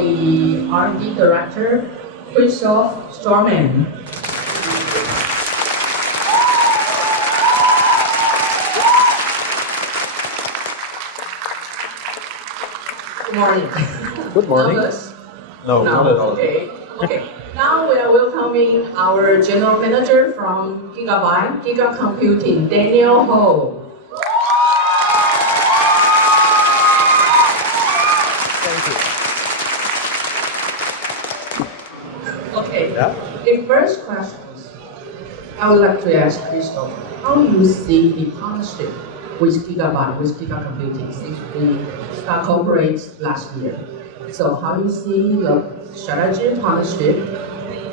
the R&D Director, Christof. Good morning. Good morning. Nervous? No, not at all. Okay. Now we are welcoming our General Manager from GIGABYTE, Giga Computing, Daniel Ho. Thank you. Okay. Yeah? The first question, I would like to ask Christof, how you see the partnership with GIGABYTE, with Giga Computing, since we start cooperate last year. So how you see the strategy partnership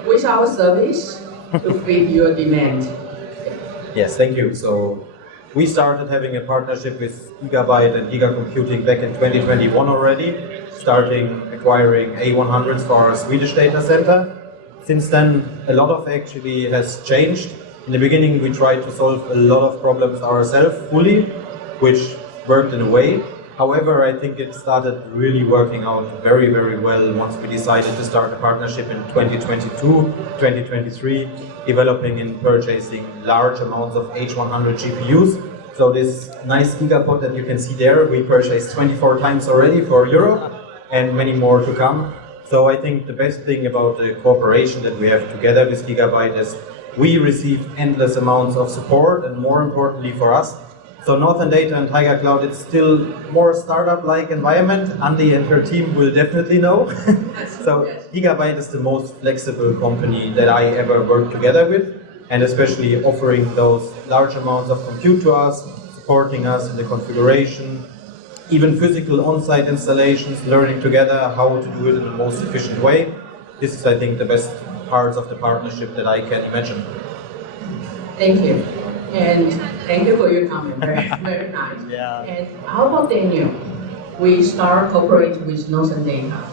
with our service to fit your demand? Yes, thank you. So we started having a partnership with GIGABYTE and Giga Computing back in 2021 already, starting acquiring A100s for our Swedish data center. Since then, a lot of actually has changed. In the beginning, we tried to solve a lot of problems ourselves fully, which worked in a way. However, I think it started really working out very, very well once we decided to start a partnership in 2022, 2023, developing and purchasing large amounts of H100 GPUs. So this nice gigapod that you can see there, we purchased 24 times already for Europe and many more to come. So I think the best thing about the cooperation that we have together with GIGABYTE is we receive endless amounts of support, and more importantly for us, so Northern Data and Taiga Cloud, it's still more startup-like environment. Andy and her team will definitely know. So GIGABYTE is the most flexible company that I ever worked together with, and especially offering those large amounts of compute to us, supporting us in the configuration, even physical on-site installations, learning together how to do it in the most efficient way. This is, I think, the best parts of the partnership that I can imagine. Thank you. And thank you for your comment. Very, very nice. Yeah. And how about Daniel? We started cooperating with Northern Data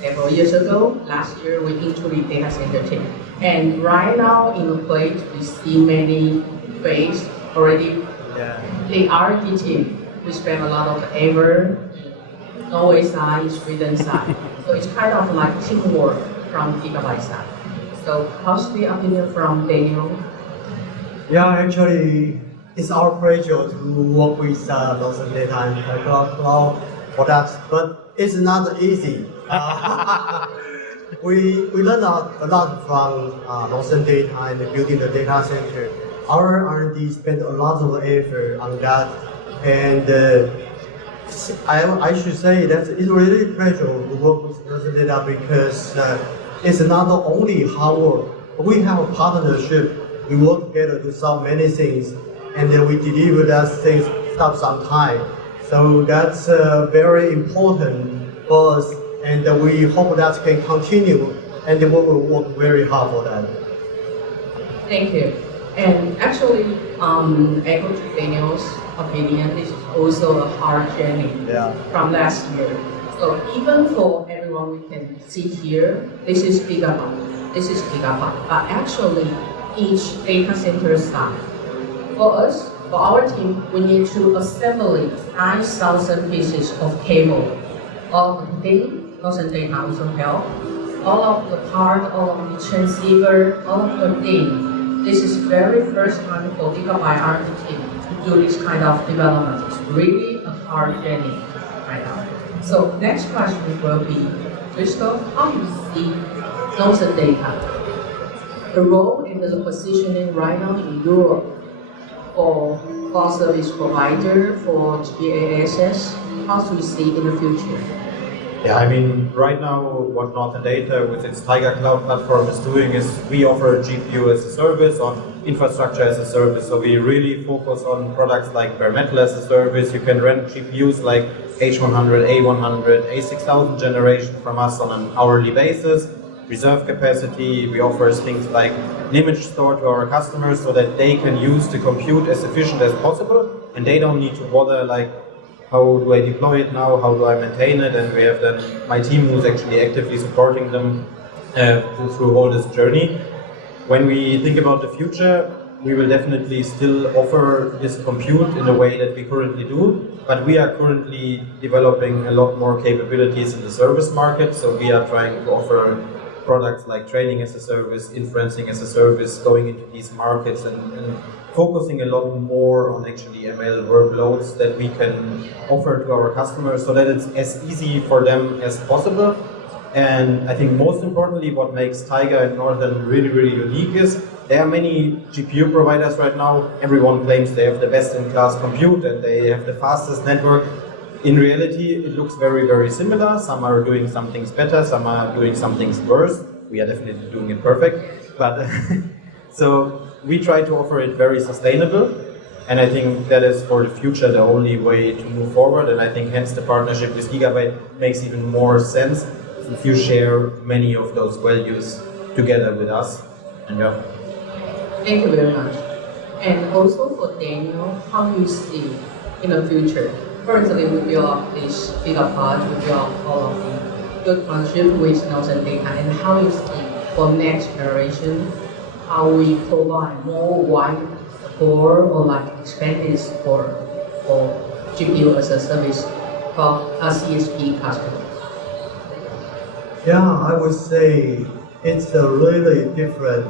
several years ago. Last year, we introduced Datacenter team. And right now, in the plate, we see many phase already. Yeah. The R&D team, we spend a lot of effort, Norway side, Sweden side. So it's kind of like teamwork from GIGABYTE side. So how's the opinion from Daniel? Yeah, actually, it's our pleasure to work with Northern Data and Taiga Cloud for that, but it's not easy. We learned a lot from Northern Data and building the data center. Our R&D spent a lot of effort on that, and I should say that it's really a pleasure to work with Northern Data because it's not only hard work, but we have a partnership. We work together to solve many things, and then we deliver that things stuff on time. So that's very important for us, and we hope that can continue, and we will work very hard for that. Thank you. And actually, echo to Daniel's opinion, this is also a hard journey from last year. So even for everyone we can see here, this is GIGABYTE, but actually, each data center side. For us, for our team, we need to assemble 9,000 pieces of cable. All of the thing, Northern Data also help. All of the part, all of the transceiver, all of the thing. This is very first time for GIGABYTE R&D team to do this kind of development. It's really a hard journey right now. So next question will be, Christof, how do you see Northern Data? The role and the positioning right now in Europe for cloud service provider, for GASS, how do you see in the future? Yeah, I mean, right now what Northern Data with its Taiga Cloud platform is doing is we offer GPU as a service or infrastructure as a service. So we really focus on products like bare metal as a service. You can rent GPUs like H100, A100, A6000 generation from us on an hourly basis. Reserve capacity, we offer things like an image store to our customers so that they can use the compute as efficient as possible, and they don't need to bother like, how do I deploy it now, how do I maintain it, and we have then my team who's actually actively supporting them through all this journey. When we think about the future, we will definitely still offer this compute in the way that we currently do, but we are currently developing a lot more capabilities in the service market, so we are trying to offer products like training as a service, inferencing as a service, going into these markets and focusing a lot more on actually ML workloads that we can offer to our customers so that it's as easy for them as possible. And I think most importantly, what makes Taiga and Northern really, really unique is there are many GPU providers right now. Everyone claims they have the best-in-class compute and they have the fastest network. In reality, it looks very, very similar. Some are doing some things better, some are doing some things worse. We are definitely doing it perfect. But so we try to offer it very sustainable. And I think that is for the future the only way to move forward. And I think hence the partnership with GIGABYTE makes even more sense if you share many of those values together with us. And yeah. Thank you very much. And also for Daniel, how do you see in the future? Currently, we build this GigaPod, we build all of the good partnership with Northern Data, and how you see for next generation, how we provide more wide support or like expanded support for GPU as a service for a CSP customer. Yeah, I would say it's a really different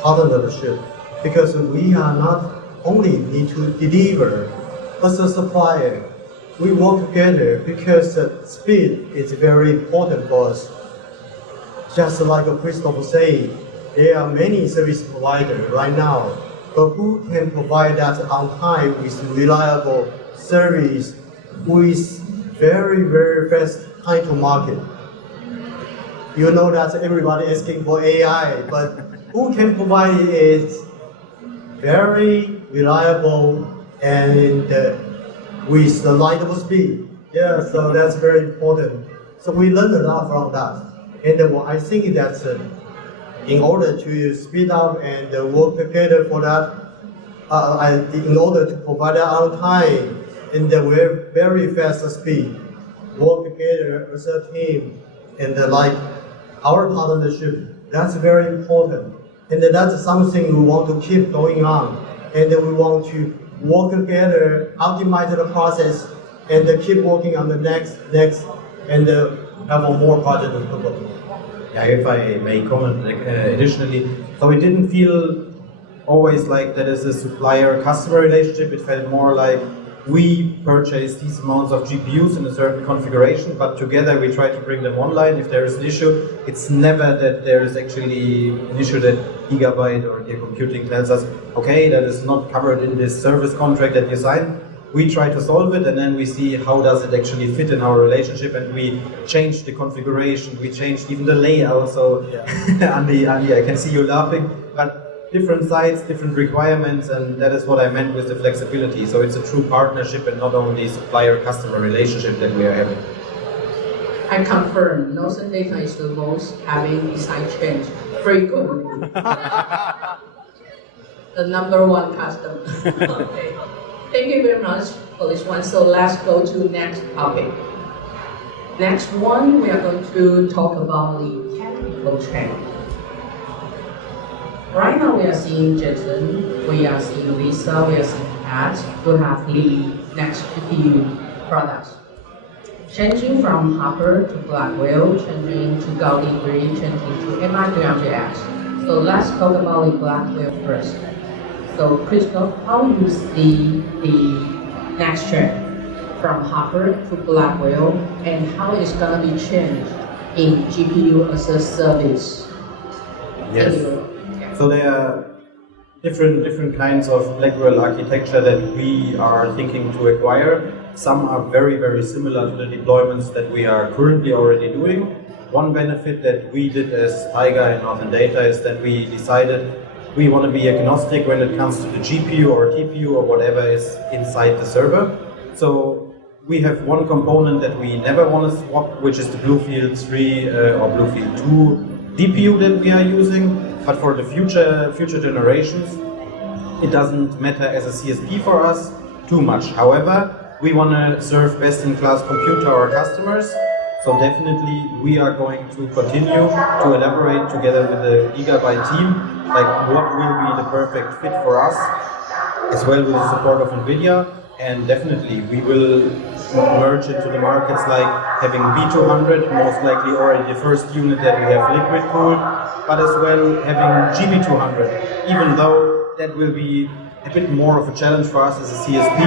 partnership because we are not only need to deliver as a supplier, we work together because speed is very important for us. Just like Christof said, there are many service providers right now, but who can provide that on time with reliable service with very, very fast time to market? You know that everybody is asking for AI, but who can provide it very reliable and with the lightable speed? Yeah, so that's very important. So we learned a lot from that. And I think that in order to speed up and work together for that, in order to provide that on time and very fast speed, work together as a team and like our partnership, that's very important. And that's something we want to keep going on. And we want to work together, optimize the process, and keep working on the next, and have a more project to work. Yeah, if I may comment additionally, so it didn't feel always like that is a supplier-customer relationship. It felt more like we purchase these amounts of GPUs in a certain configuration, but together we try to bring them online. If there is an issue, it's never that there is actually an issue that GIGABYTE or Giga Computing tells us, okay, that is not covered in this service contract that you signed. We try to solve it and then we see how does it actually fit in our relationship, and we change the configuration, we change even the layout. So yeah. Andy, I can see you laughing, but different sites, different requirements, and that is what I meant with the flexibility. So it's a true partnership and not only supplier-customer relationship that we are having. I confirm, Northern Data is the most having design change frequently. The number one customer. Okay. Thank you very much for this one. So let's go to next topic. Next one, we are going to talk about the technical trend. Right now, we are seeing Jetson, we are seeing Lisa, we are seeing Pat, who have the next GPU products. Changing from Hopper to Blackwell, changing to Gaudi 3, changing to MI300X. So let's talk about the Blackwell first. So Christof, how do you see the next trend from Hopper to Blackwell, and how it's going to be changed in GPU as a service? Yes. So there are different kinds of Blackwell architecture that we are thinking to acquire. Some are very, very similar to the deployments that we are currently already doing. One benefit that we did as Taiga and Northern Data is that we decided we want to be agnostic when it comes to the GPU or TPU or whatever is inside the server. So we have one component that we never want to swap, which is the Bluefield 3 or Bluefield 2 DPU that we are using. But for the future generations, it doesn't matter as a CSP for us too much. However, we want to serve best-in-class compute to our customers. So definitely we are going to continue to elaborate together with the GIGABYTE team, like what will be the perfect fit for us, as well with the support of NVIDIA. And definitely we will merge into the markets like having B200, most likely already the first unit that we have liquid cooled, but as well having GB200, even though that will be a bit more of a challenge for us as a CSP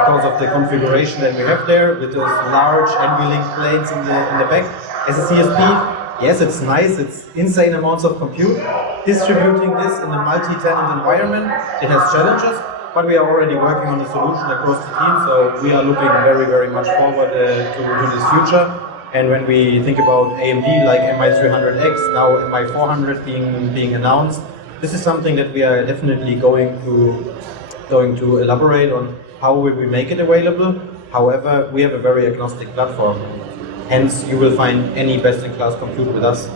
because of the configuration that we have there with those large NVLink plates in the back. As a CSP, yes, it's nice, it's insane amounts of compute. Distributing this in a multi-tenant environment, it has challenges, but we are already working on the solution across the team, so we are looking very, very much forward to this future. And when we think about AMD, like MI300X, now MI400 being announced, this is something that we are definitely going to elaborate on how will we make it available. However, we have a very agnostic platform. Hence, you will find any best-in-class compute with us.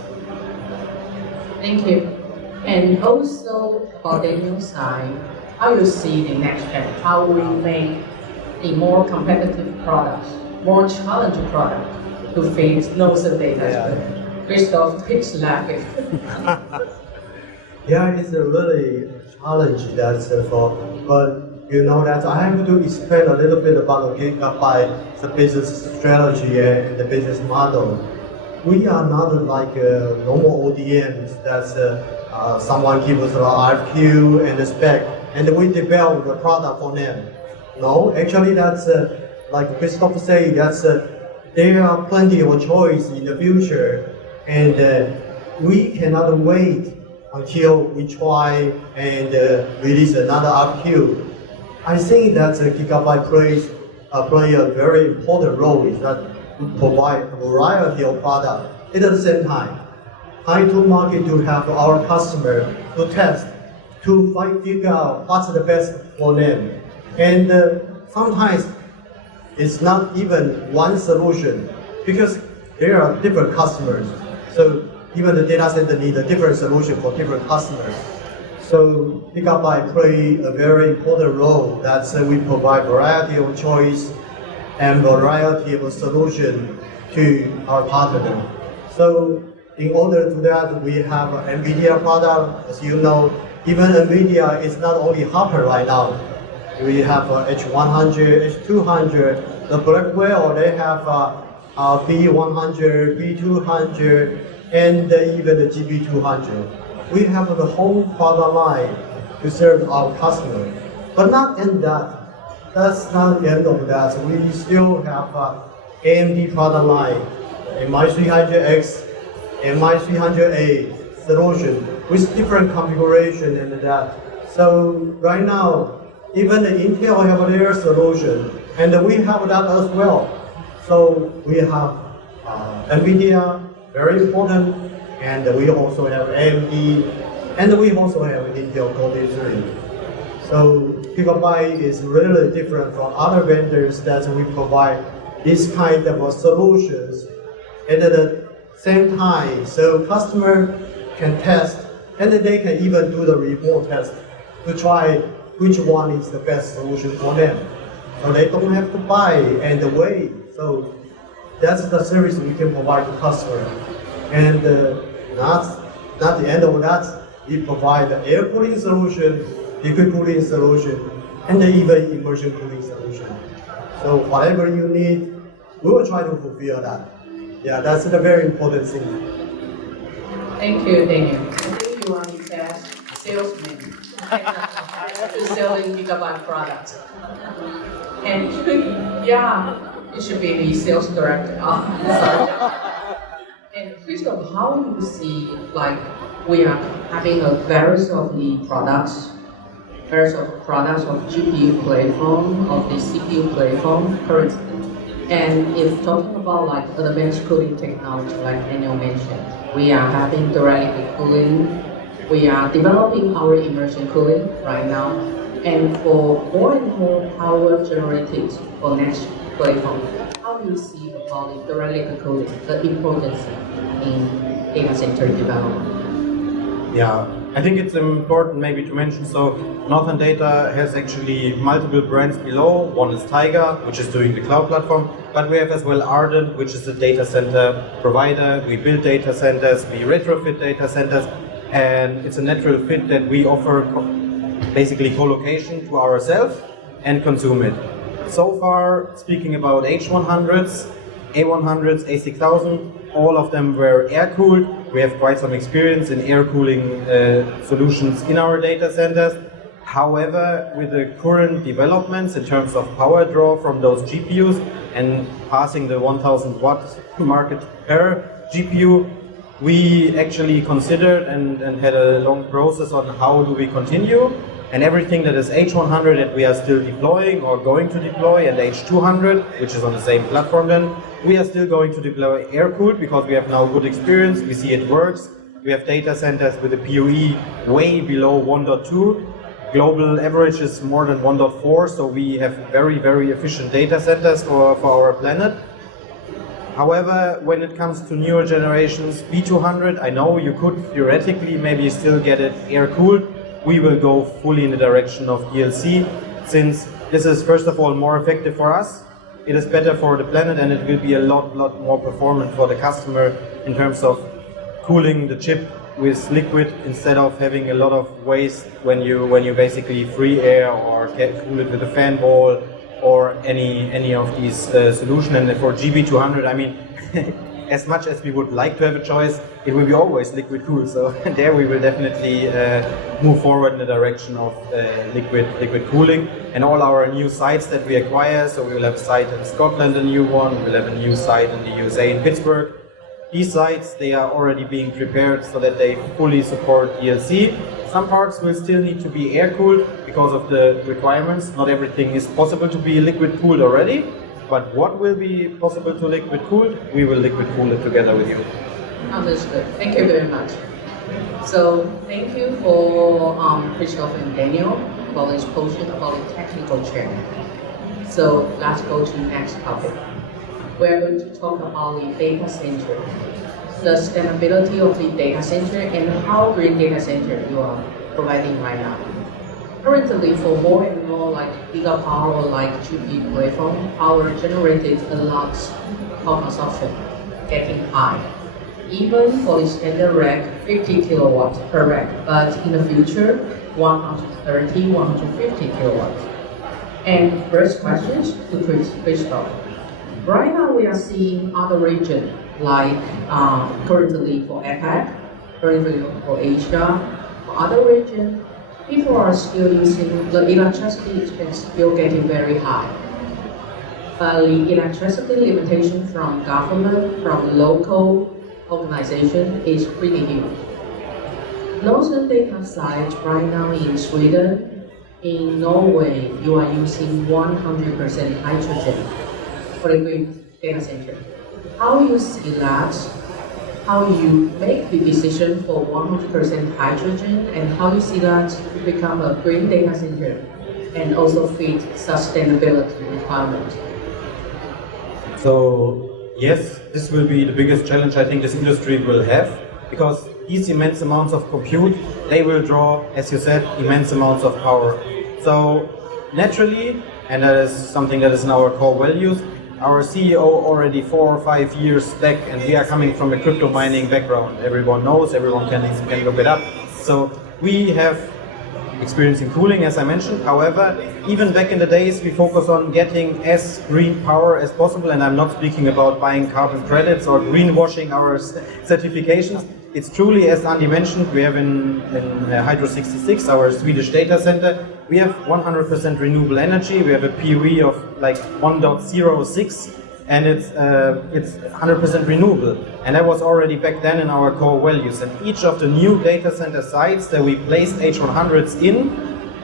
Thank you. And also, for Daniel's side, how you see the next gen? How we make a more competitive product, more challenging product to face those data? Christof keeps laughing. Yeah, it's a really challenge that's but you know that I have to explain a little bit about the GIGABYTE, the business strategy and the business model. We are not like normal ODMs that's someone gives us an RFQ and the spec, and we develop the product for them. No, actually that's like Christof said, that's there are plenty of choice in the future, and we cannot wait until we try and release another RFQ. I think that GIGABYTE play a very important role is that to provide a variety of products at the same time. Trying to market to have our customer to test, to figure out what's the best for them. And sometimes it's not even one solution because there are different customers. So even the data center need a different solution for different customers. So GIGABYTE play a very important role that we provide variety of choice and variety of solution to our partner. So in order to that, we have an NVIDIA product. As you know, even NVIDIA is not only Hopper right now. We have H100, H200. The Blackwell, they have B100, B200, and even the GB200. We have the whole product line to serve our customer. But not in that. That's not the end of that. We still have AMD product line, MI300X, MI300A solution with different configuration and that. So right now, even the Intel have their solution, and we have that as well. So we have NVIDIA, very important, and we also have AMD, and we also have Intel Core 3. So GIGABYTE is really different from other vendors that we provide this kind of solutions at the same time, so customer can test, and they can even do the remote test to try which one is the best solution for them. So they don't have to buy and wait. So that's the service we can provide to customer. And not the end of that, we provide the air cooling solution, liquid cooling solution, and even immersion cooling solution. So whatever you need, we will try to fulfill that. Yeah, that's the very important thing. Thank you, Daniel. I think you are the best salesman to selling GIGABYTE products. And yeah, you should be the sales director. And Christof, how do you see like we are having a various of the products of GPU platform, of the CPU platform currently. And if talking about like advanced cooling technology, like Daniel mentioned, we are having direct liquid cooling. We are developing our immersion cooling right now. And for more and more power generated for next platform, how do you see about the direct liquid cooling, the importance in data center development? Yeah, I think it's important maybe to mention, so Northern Data has actually multiple brands below. One is Taiga, which is doing the cloud platform, but we have as well Ardent, which is a data center provider. We build data centers, we retrofit data centers, and it's a natural fit that we offer basically co-location to ourselves and consume it. So far, speaking about H100s, A100s, A6000, all of them were air-cooled. We have quite some experience in air cooling solutions in our data centers. However, with the current developments in terms of power draw from those GPUs and passing the 1000 watt market per GPU, we actually considered and had a long process on how do we continue. And everything that is H100 that we are still deploying or going to deploy, and H200, which is on the same platform then, we are still going to deploy air-cooled because we have now good experience, we see it works. We have data centers with a PoE way below 1.2. Global average is more than 1.4, so we have very, very efficient data centers for our planet. However, when it comes to newer generations, B200, I know you could theoretically maybe still get it air-cooled. We will go fully in the direction of DLC, since this is first of all more effective for us, it is better for the planet, and it will be a lot more performant for the customer in terms of cooling the chip with liquid instead of having a lot of waste when you basically free air or cool it with a fan ball or any of these solutions. And for GB200, I mean, as much as we would like to have a choice, it will be always liquid cooled. So there we will definitely move forward in the direction of liquid cooling. And all our new sites that we acquire, so we will have a site in Scotland, a new one, we will have a new site in the USA in Pittsburgh. These sites, they are already being prepared so that they fully support DLC. Some parts will still need to be air cooled because of the requirements. Not everything is possible to be liquid cooled already. But what will be possible to liquid cooled, we will liquid cool it together with you. Understood. Thank you very much. So thank you for Christof and Daniel for this portion about the technical chair. So let's go to the next topic. We're going to talk about the data center, the sustainability of the data center, and how green data center you are providing right now. Currently, for more and more like gigapower or like GPU platform, power generated a lot of consumption, getting high. Even for the standard rack, 50 kilowatts per rack, but in the future, 130, 150 kilowatts. And first questions to Christof. Right now, we are seeing other regions like currently for APAC, currently for Asia, for other regions. People are still using the electricity expense still getting very high. But the electricity limitation from government, from local organization is pretty huge. Northern data sites right now in Sweden, in Norway, you are using 100% hydrogen for the green data center. How you see that? How you make the decision for 100% hydrogen, and how you see that to become a green data center and also fit sustainability requirements? So yes, this will be the biggest challenge I think this industry will have, because these immense amounts of compute, they will draw, as you said, immense amounts of power. So naturally, and that is something that is in our core values, our CEO already 4 or 5 years back, and we are coming from a crypto mining background. Everyone knows, everyone can look it up. So we have experience in cooling, as I mentioned. However, even back in the days, we focus on getting as green power as possible, and I'm not speaking about buying carbon credits or greenwashing our certifications. It's truly, as Andy mentioned, we have in Hydro 66, our Swedish data center, we have 100% renewable energy. We have a PoE of like 1.06, and it's 100% renewable. And that was already back then in our core values. And each of the new data center sites that we placed H100s in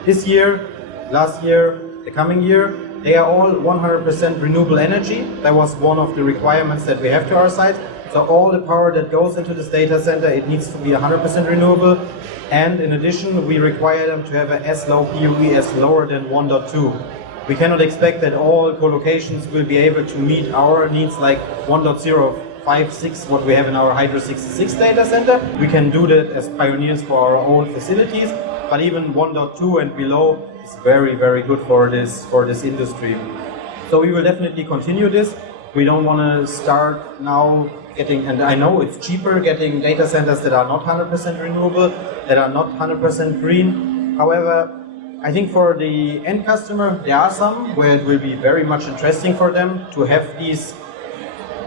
this year, last year, the coming year, they are all 100% renewable energy. That was one of the requirements that we have to our site. So all the power that goes into this data center, it needs to be 100% renewable. And in addition, we require them to have a as low PoE as lower than 1.2. We cannot expect that all co-locations will be able to meet our needs like 1.0. 5, 6, what we have in our Hydro 66 data center. We can do that as pioneers for our own facilities, but even 1.2 and below is very, very good for this industry. So we will definitely continue this. We don't want to start now getting, and I know it's cheaper getting data centers that are not 100% renewable, that are not 100% green. However, I think for the end customer, there are some where it will be very much interesting for them to have these,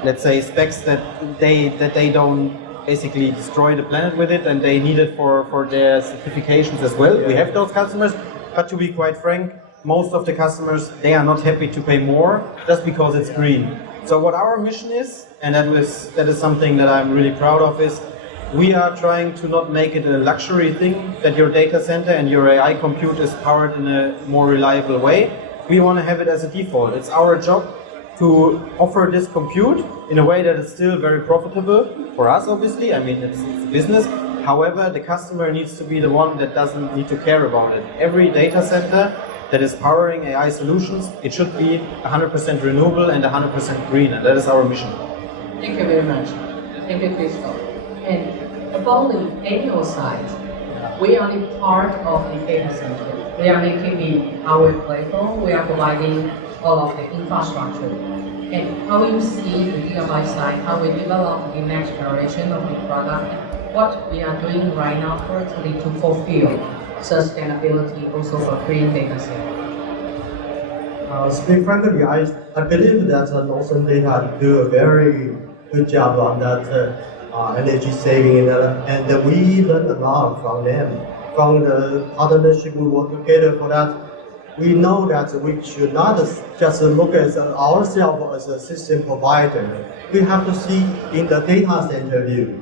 let's say, specs that they don't basically destroy the planet with it, and they need it for their certifications as well. We have those customers, but to be quite frank, most of the customers, they are not happy to pay more just because it's green. So what our mission is, and that is something that I'm really proud of, is we are trying to not make it a luxury thing that your data center and your AI compute is powered in a more reliable way. We want to have it as a default. It's our job to offer this compute in a way that is still very profitable for us, obviously. I mean, it's a business. However, the customer needs to be the one that doesn't need to care about it. Every data center that is powering AI solutions, it should be 100% renewable and 100% green, and that is our mission. Thank you very much. Thank you, Christof. And about the annual side, we are the part of the data center. We are making the our platform. We are providing all of the infrastructure. And how you see the Gigabyte side, how we develop the next generation of the product, what we are doing right now currently to fulfill sustainability also for green data center. Speak frankly, I believe that Northern Data do a very good job on that energy saving, and we learn a lot from them. From the partnership we work together for that, we know that we should not just look at ourselves as a system provider. We have to see in the data center view.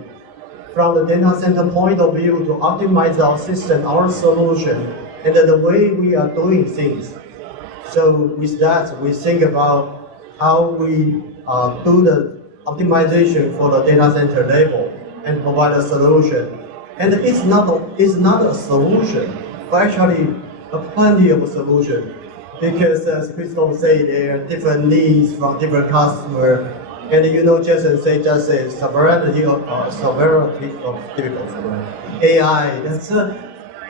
From the data center point of view, to optimize our system, our solution, and the way we are doing things. So with that, we think about how we do the optimization for the data center level and provide a solution. And it's not a solution, but actually plenty of a solution. Because as Christof said, there are different needs from different customers. And you know, Jason just said sovereignty of difficult AI. That's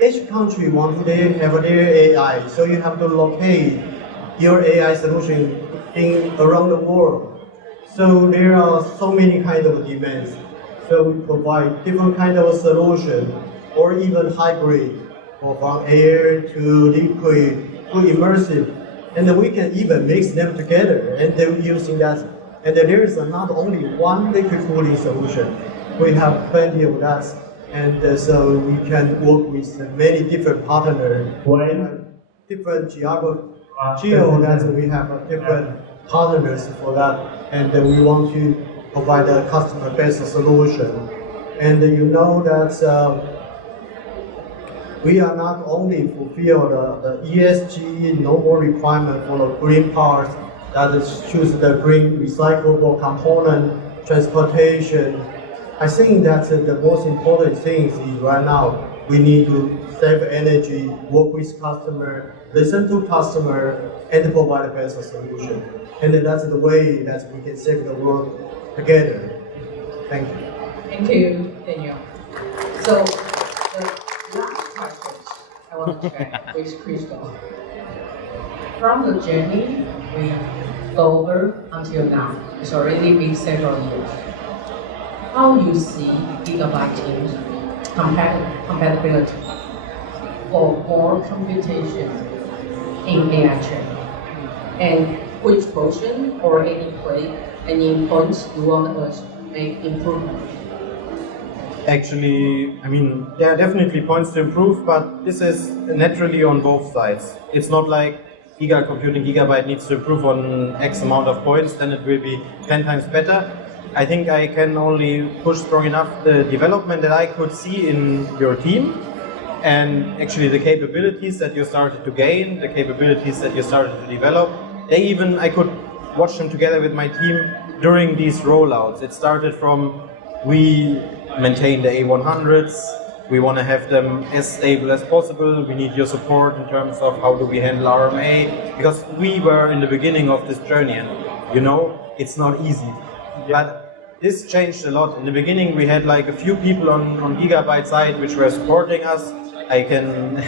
each country wants to have their AI, so you have to locate your AI solution around the world. So there are so many kind of demands. So we provide different kind of solution, or even hybrid, or from air to liquid to immersive, and then we can even mix them together and then using that. And there is not only one liquid cooling solution. We have plenty of that, and so we can work with many different partners. Different geo that we have different partners for that, and we want to provide a customer-based solution. And you know that we are not only fulfill the ESG normal requirement for the green part, that is choose the green recyclable component, transportation. I think that the most important thing is right now we need to save energy, work with customer, listen to customer, and provide a better solution. And that's the way that we can save the world together. Thank you. Thank you, Daniel. So the last question I want to check with Christof. From the journey we go over until now, it's already been several years. How you see Gigabyte team's compatibility for more computation in AI training, and which portion or any points you want us to make improvement? Actually, I mean, there are definitely points to improve, but this is naturally on both sides. It's not like Giga Computing, Gigabyte needs to improve on X amount of points, then it will be 10 times better. I think I can only push strong enough the development that I could see in your team, and actually the capabilities that you started to gain, the capabilities that you started to develop. I could watch them together with my team during these rollouts. It started from, we maintain the A100s, we want to have them as stable as possible, we need your support in terms of how do we handle RMA, because we were in the beginning of this journey, and you know, it's not easy. But this changed a lot. In the beginning, we had like a few people on Gigabyte side which were supporting us. I can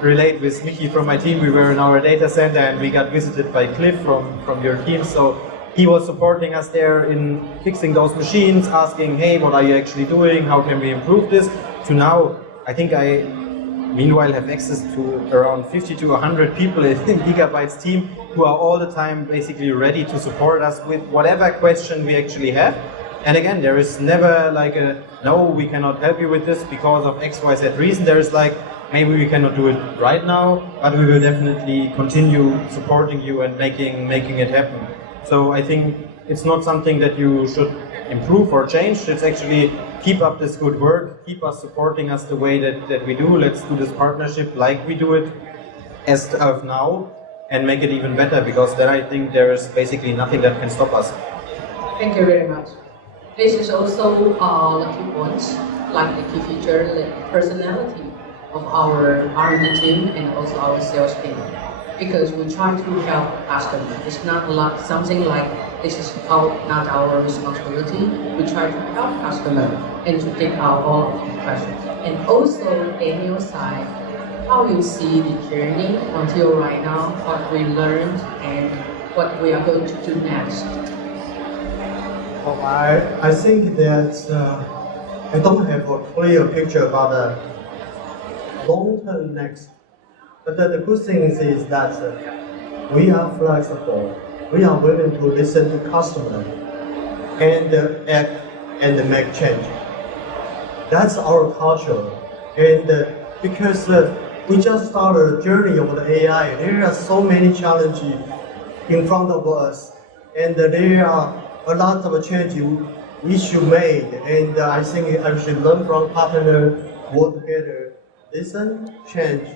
relate with Mickey from my team. We were in our data center and we got visited by Cliff from your team. So he was supporting us there in fixing those machines, asking, hey, what are you actually doing? How can we improve this? To now, I think I, meanwhile, have access to around 50 to 100 people in Gigabyte's team who are all the time basically ready to support us with whatever question we actually have. And again, there is never like a, no, we cannot help you with this because of X, Y, Z reason. There is like, maybe we cannot do it right now, but we will definitely continue supporting you and making it happen. So I think it's not something that you should improve or change. It's actually keep up this good work, keep us supporting us the way that we do. Let's do this partnership like we do it as of now and make it even better, because then I think there is basically nothing that can stop us. Thank you very much. This is also the key points, like the key feature, the personality of our R&D team and also our sales team. Because we try to help customers. It's not something like this is not our responsibility. We try to help customers and to take out all of the questions. And also, Daniel's side, how you see the journey until right now, what we learned and what we are going to do next. Well, I think that I don't have a clear picture about the long-term next. But the good thing is that we are flexible. We are willing to listen to customers and act and make change. That's our culture. And because we just started a journey of the AI, there are so many challenges in front of us, and there are a lot of changes we should make. And I think I should learn from partners, work together, listen, change,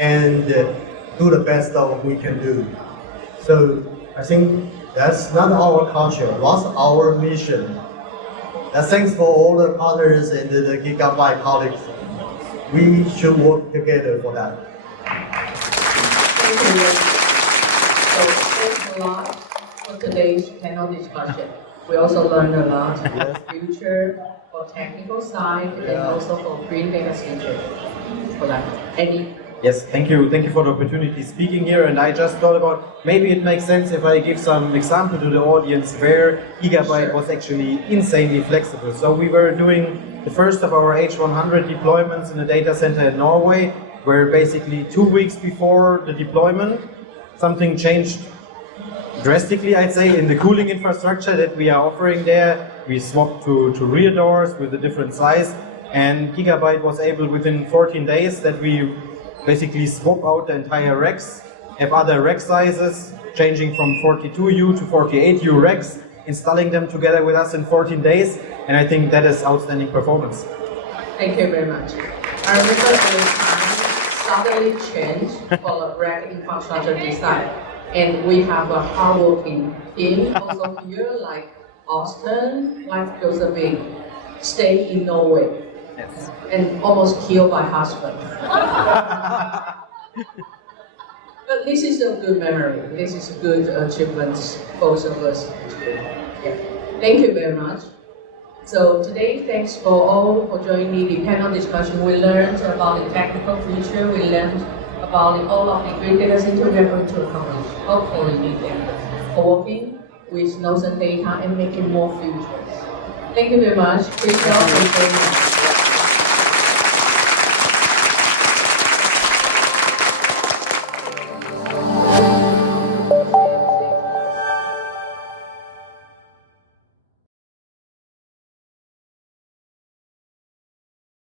and do the best of what we can do. So I think that's not our culture, that's our mission. Thanks for all the partners and the Gigabyte colleagues. We should work together for that. Thank you. So thanks a lot for today's panel discussion. We also learned a lot about the future, for technical side, and also for green data center. For that. Yes, thank you. Thank you for the opportunity speaking here. And I just thought about maybe it makes sense if I give some example to the audience where Gigabyte was actually insanely flexible. So we were doing the first of our H100 deployments in a data center in Norway, where basically 2 weeks before the deployment, something changed drastically, I'd say, in the cooling infrastructure that we are offering there. We swapped to rear doors with a different size, and Gigabyte was able within 14 days that we basically swap out the entire racks, have other rack sizes, changing from 42U to 48U racks, installing them together with us in 14 days, and I think that is outstanding performance. Thank you very much. I remember the time suddenly changed for the rack infrastructure design, and we have a hardworking team also here, like Austin, like Josephine, stay in Norway. Yes. And almost killed by husband. But this is a good memory. This is a good achievements, both of us. Yeah. Thank you very much. So today, thanks for all for joining the panel discussion. We learned about the technical future. We learned about all of the great data center we are going to accomplish. Hopefully, we can working with nodes and data and making more futures. Thank you very much, Christof.